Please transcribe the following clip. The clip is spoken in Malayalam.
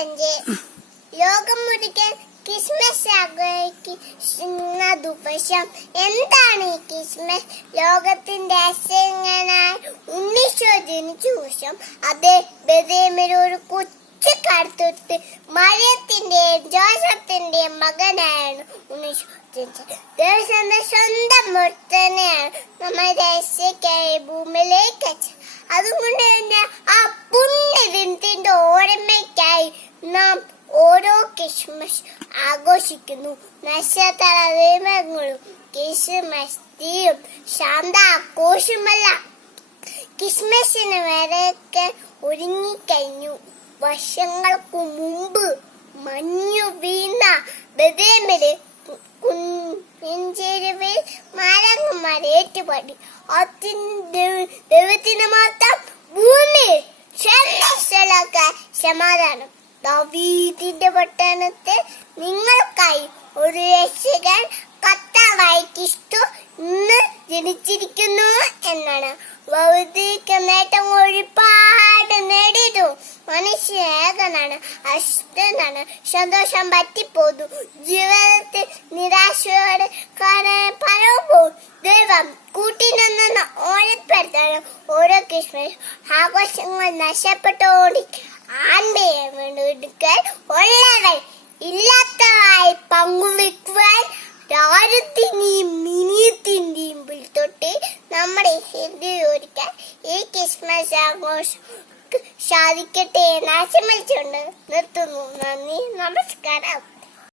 25 ലോകം മുഴുവൻ ക്രിസ്മസ് ആഘോഷിക്കുന്ന ദിവസം. എന്താണ് ഈ ക്രിസ്മസ്? ലോകത്തിന്റെ അസങ്ങനായ ഉണ്ണീശോ ജനിച്ച ദിവസം. അത് ബെത്ലഹേമിൽ ഒരു കൊച്ചു കടുത്തൊട്ട് മറിയത്തിന്റെയും ജോസഫിന്റെയും മകനായാണ് ഉണ്ണീശോ ജനിച്ചത്. ദൈവത്തിന്റെ സ്വന്തം മുത്തനെയാണ് നമ്മൾ രക്ഷയ്ക്കായി ഭൂമിയിലേക്ക് അയച്ചത്. അതുകൊണ്ട് തന്നെ ആ പുണ്യദിനത്തിന്റെ ഓർമ്മയ്ക്കായി നാം ഓരോ ക്രിസ്മസ് ആഘോഷിക്കുന്നു. നക്ഷത്ര ദീപങ്ങളും ക്രിസ്മസ് തീയും ശാന്ത ആഘോഷമല്ല. ക്രിസ്മസിന് വരെയൊക്കെ ഒരുങ്ങിക്കഴിഞ്ഞു. വർഷങ്ങൾക്ക് മുമ്പ് മഞ്ഞു വീണ ബെത്ലഹേമില് കുഞ്ചേരുവിൽ മരങ്ങന്മാർ ഏറ്റുപാടി. ദൈവത്തിന് മാത്രം ഭൂമിയിൽ സമാധാനം. ദാവീദിന്റെ പട്ടണത്തിൽ നിങ്ങൾക്കായി ഒരു രക്ഷകൻ കർത്താവായ ക്രിസ്തു ഇന്ന് ജനിച്ചിരിക്കുന്നു എന്നാണ്. ഭൗതിക നേട്ടം ഒരുപാട് നേടിയിട്ടു മനുഷ്യ ഏകനാണ്, അശുദ്ധനാണ്, സന്തോഷം പറ്റിപ്പോന്നു. ജീവിതത്തിൽ നിരാശയോടെ പലപ്പോൾ ദൈവം കൂട്ടിനിന്ന് ഓർമ്മപ്പെടുത്താനും ഓരോ ക്രിസ്മസ് ആഘോഷങ്ങൾ നഷ്ടപ്പെട്ടോടി ആൺമയെ വീണ്ടെടുക്കാൻ ഉള്ളവർ ഇല്ലാത്തതായി പങ്കുവെക്കുവാൻ രാജ്യത്തിന്റെയും മിനിയത്തിന്റെയും തൊട്ട് നമ്മുടെ ഒരുക്കാൻ ഈ ക്രിസ്മസ് ആഘോഷം സാധിക്കട്ടെ എന്ന് ആശംസിച്ചുകൊണ്ട് നിർത്തുന്നു. നന്ദി, നമസ്കാരം.